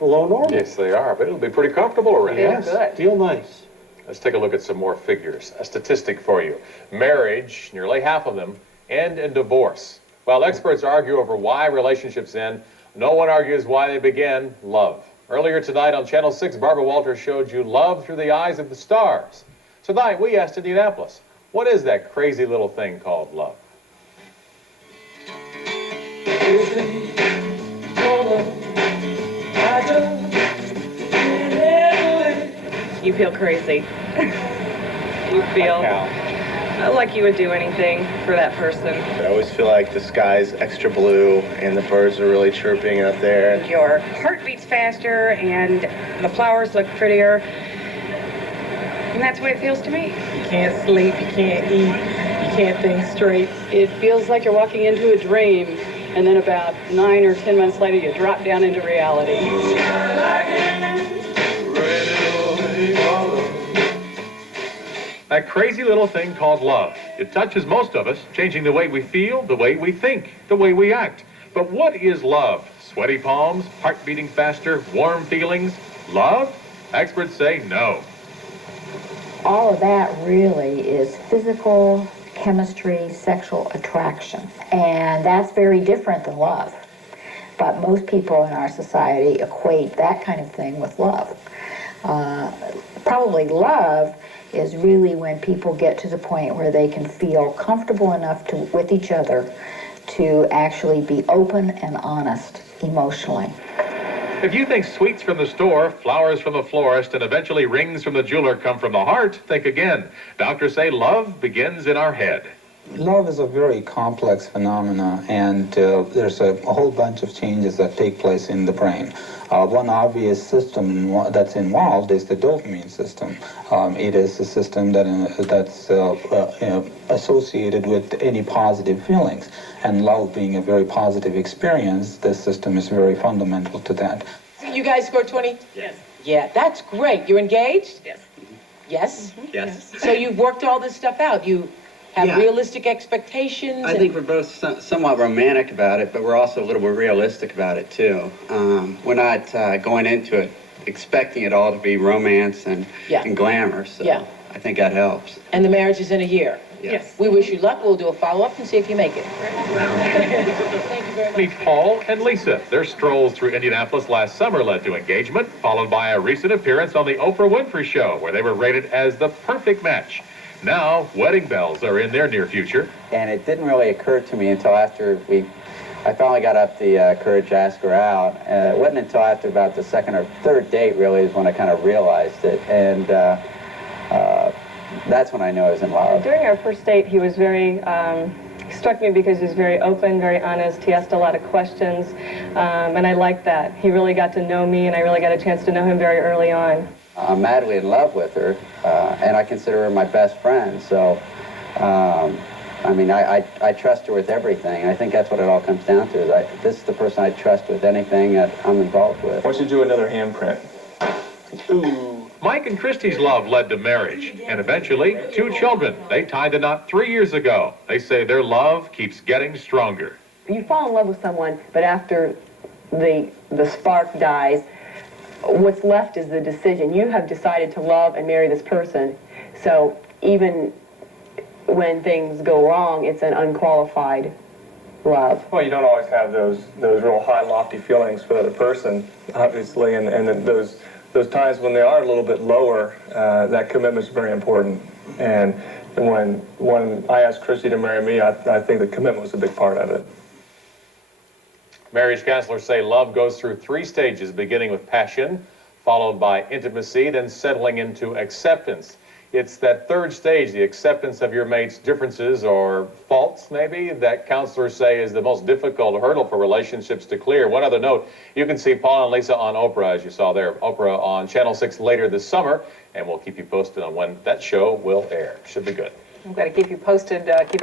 Below normal. Yes, they are, but it'll be pretty comfortable around here. Yes, good. feel nice. Let's take a look at some more figures. A statistic for you. Marriage, nearly half of them, end in divorce. While experts argue over why relationships end, no one argues why they begin: love. Earlier tonight on Channel 6, Barbara Walters showed you love through the eyes of the stars. Tonight, we asked Indianapolis, what is that crazy little thing called love? You feel crazy. You feel like you would do anything for that person. I always feel like the sky's extra blue and the birds are really chirping up there. Your heart beats faster and the flowers look prettier. And that's the way it feels to me. You can't sleep, you can't eat, you can't think straight. It feels like you're walking into a dream, and then about 9 or 10 months later, you drop down into reality. That crazy little thing called love. It touches most of us, changing the way we feel, the way we think, the way we act. But what is love? Sweaty palms, heart beating faster, warm feelings? Love? Experts say no. All of that really is physical, chemistry, sexual attraction. And that's very different than love. But most people in our society equate that kind of thing with love. Probably love is really when people get to the point where they can feel comfortable enough with each other to actually be open and honest emotionally. If you think sweets from the store, flowers from the florist, and eventually rings from the jeweler come from the heart, think again. Doctors say love begins in our head. Love is a very complex phenomena, and there's a whole bunch of changes that take place in the brain. One obvious system that's involved is the dopamine system. It is a system that's associated with any positive feelings, and love being a very positive experience, this system is very fundamental to that. You guys scored 20? Yes. Yeah, that's great. You're engaged? Yes. Yes? Yes. So you've worked all this stuff out. You have realistic expectations? I think we're both somewhat romantic about it, but we're also a little bit realistic about it, too. We're not going into it expecting it all to be romance and glamour, so I think that helps. And the marriage is in a year? Yes. We wish you luck. We'll do a follow-up and see if you make it. Thank you very much. Meet Paul and Lisa. Their strolls through Indianapolis last summer led to engagement, followed by a recent appearance on the Oprah Winfrey Show, where they were rated as the perfect match. Now, wedding bells are in their near future. And it didn't really occur to me until after I finally got up the courage to ask her out. It wasn't until after about the second or third date, really, is when I kind of realized it. And that's when I knew I was in love. During our first date, he was very, he struck me because he was very open, very honest. He asked a lot of questions, and I liked that. He really got to know me, and I really got a chance to know him very early on. I'm madly in love with her, and I consider her my best friend, so, I mean, I trust her with everything. I think that's what it all comes down to, is this is the person I trust with anything that I'm involved with. Why don't you do another handprint? Ooh. Mike and Christy's love led to marriage, and eventually, 2 children. They tied the knot 3 years ago. They say their love keeps getting stronger. You fall in love with someone, but after the spark dies, what's left is the decision. You have decided to love and marry this person, so even when things go wrong, it's an unqualified love. Well, you don't always have those real high, lofty feelings for the other person, obviously, and then those times when they are a little bit lower, that commitment is very important. And when I asked Christy to marry me, I think the commitment was a big part of it. Marriage counselors say love goes through 3 stages, beginning with passion, followed by intimacy, then settling into acceptance. It's that 3rd stage, the acceptance of your mate's differences or faults, maybe, that counselors say is the most difficult hurdle for relationships to clear. One other note, you can see Paul and Lisa on Oprah, as you saw there. Oprah on Channel 6 later this summer, and we'll keep you posted on when that show will air. Should be good. We've got to keep you posted. Keep